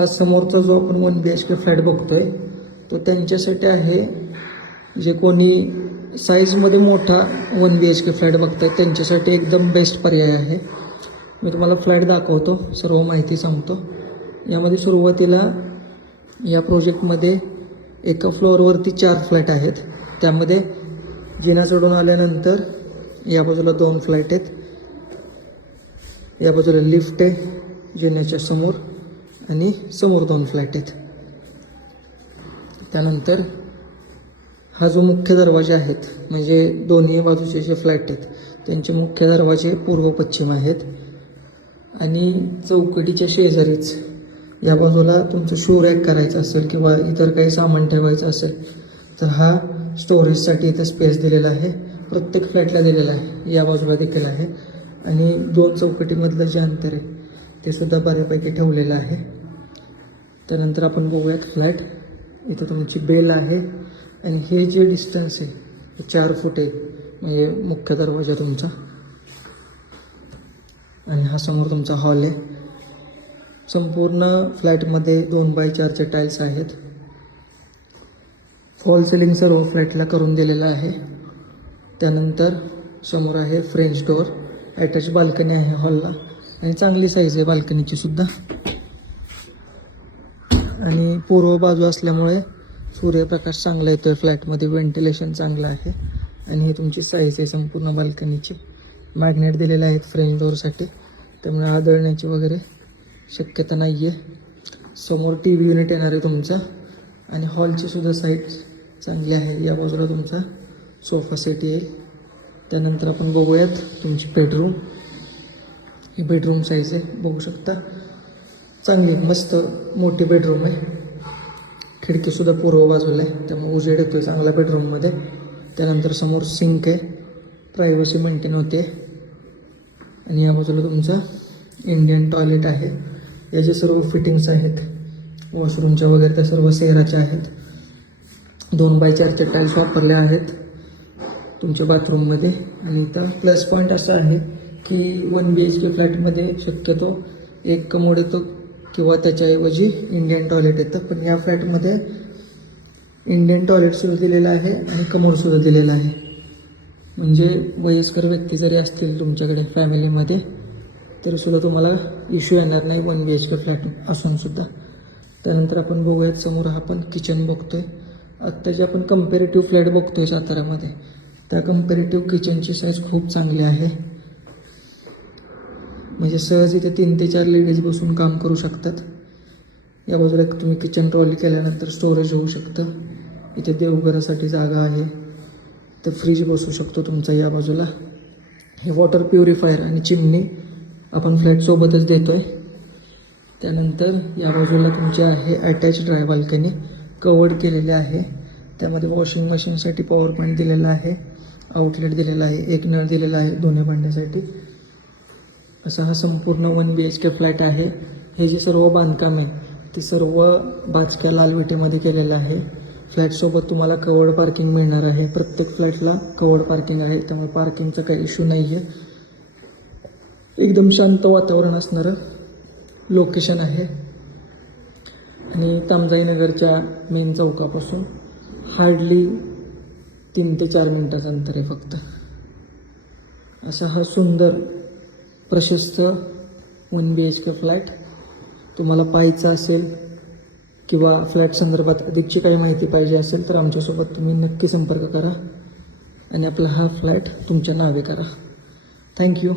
हा समोरचा जो आपण 1 BHK फ्लॅट बघतोय तो त्यांच्यासाठी आहे जे कोणी साईजमध्ये मोठा 1 BHK फ्लॅट बघताय त्यांच्यासाठी एकदम बेस्ट पर्याय आहे. मी तुम्हाला फ्लॅट दाखवतो, सर्व माहिती सांगतो. यामध्ये सुरुवातीला या प्रोजेक्टमध्ये एका फ्लोअरवरती 4 फ्लॅट आहेत. त्यामध्ये जिना चढून आल्यानंतर या बाजूला 2 फ्लॅट आहेत, या बाजूला लिफ्ट आहे जिन्याच्या समोर आणि समोर 2 फ्लॅट आहेत. त्यानंतर हा जो मुख्य दरवाजा आहेत म्हणजे दोन्ही बाजूचे जे फ्लॅट आहेत त्यांचे मुख्य दरवाजे पूर्व पश्चिम आहेत आणि चौकटीच्या शेजारीच या बाजूला तुमचं शू रॅक करायचं असेल किंवा इतर काही सामान ठेवायचं असेल तर हा स्टोरेजसाठी इथं स्पेस दिलेला आहे. प्रत्येक फ्लॅटला दिलेला आहे, या बाजूला देखील आहे आणि 2 चौकटीमधलं जे अंतर आहे ते सुद्धा बऱ्यापैकी ठेवलेलं आहे. त्यानंतर आपण बघूयात फ्लॅट. इथं तुमची बेल आहे आणि हे जे डिस्टन्स आहे ते 4 फूट आहे म्हणजे मुख्य दरवाजा तुमचा. आणि हा समोर तुमचा हॉल आहे. संपूर्ण फ्लॅटमध्ये 2x4चे टाईल्स आहेत. फॉल सिलिंग सर्व फ्लॅटला करून दिलेलं आहे. त्यानंतर समोर आहे फ्रेंच डोअर, अटॅच बाल्कनी आहे हॉलला आणि चांगली साईज आहे बाल्कनीची सुद्धा. आणि पूर्व बाजू असल्यामुळे सूर्यप्रकाश चांगला येतोय फ्लॅटमध्ये, व्हेंटिलेशन चांगलं आहे. आणि ही तुमची साईज आहे संपूर्ण बाल्कनीची. मॅग्नेट दिलेले आहेत फ्रेंच डोअरसाठी, त्यामुळे आदळण्याची वगैरे शक्यता नाही आहे. समोर TV युनिट येणार आहे तुमचा आणि हॉलची सुद्धा साईज चांगली आहे. या बाजूला तुमचा सोफा सेट येईल. त्यानंतर आपण बघूयात तुमची बेडरूम. ही बेडरूम साईज आहे, बघू शकता. चांगली मस्त मोठी बेडरूम आहे. खिडकीसुद्धा पूर्व बाजूला आहे त्यामुळे उजेड येतो आहे चांगला बेडरूममध्ये. त्यानंतर समोर सिंक आहे, प्रायव्हसी मेंटेन होते. आणि या बाजूला तुमचा इंडियन टॉयलेट आहे. याचे सर्व फिटिंग्स आहेत वॉशरूमच्या वगैरे त्या सर्व सेराच्या आहेत. 2x4चे टाईल्स वापरले आहेत तुमच्या बाथरूममध्ये. आणि इथं प्लस पॉईंट असं आहे की 1 BHK फ्लॅटमध्ये शक्यतो एक कमोड येतो किंवा त्याच्याऐवजी इंडियन टॉयलेट येतं. पण या फ्लॅटमध्ये इंडियन टॉयलेटसुद्धा दिलेलं आहे आणि कमोडसुद्धा दिलेलं आहे. म्हणजे वयस्कर व्यक्ती जरी असतील तुमच्याकडे फॅमिलीमध्ये तरीसुद्धा तुम्हाला इश्यू येणार नाही 1 BHK फ्लॅट असूनसुद्धा. त्यानंतर आपण बघूयात समोर आपण किचन बघतोय. आत्ता जे आपण कंपॅरेटिव्ह फ्लॅट बघतोय साताऱ्यामध्ये त्या कंपॅरेटिव्ह किचनची साईज खूप चांगली आहे. म्हणजे सहज इथे 3 ते 4 लेडीज बसून काम करू शकतात. या बाजूला तुम्ही किचन ट्रॉली केल्यानंतर स्टोरेज होऊ शकतं. इथे देवघरासाठी जागा आहे, तर फ्रीज बसू शकतो तुमचा या बाजूला. हे वॉटर प्युरिफायर आणि चिमणी आपण फ्लॅटसोबतच देतो आहे. त्यानंतर या बाजूला तुमची आहे अटॅच ड्राय बाल्कनी, कवर्ड केलेले आहे. त्यामध्ये वॉशिंग मशीनसाठी पॉवर पॉईंट दिलेला आहे, आउटलेट दिलेला आहे, एक नळ दिलेला आहे धुणे भांड्यासाठी. असा हा संपूर्ण 1 BHK फ्लॅट आहे. हे जे सर्व बांधकाम आहे ते सर्व बाचक्या लाल विटेमध्ये केलेलं आहे. फ्लॅटसोबत तुम्हाला कवर्ड पार्किंग मिळणार आहे. प्रत्येक फ्लॅटला कवर्ड पार्किंग आहे, त्यामुळे पार्किंगचा काही इश्यू नाही आहे. एकदम शांत वातावरण असणारं लोकेशन आहे आणि तामजाईनगरच्या मेन चौकापासून हार्डली 3 ते 4 मिनटाचं अंतर आहे फक्त. असा हा सुंदर प्रशस्त 1 BHK फ्लॅट तुम्हाला पाहायचा असेल किंवा फ्लॅट संदर्भात अधिकची काही माहिती पाहिजे असेल तर आमच्यासोबत तुम्ही नक्की संपर्क करा आणि आपला हा फ्लॅट तुमच्या नावे करा. थँक्यू.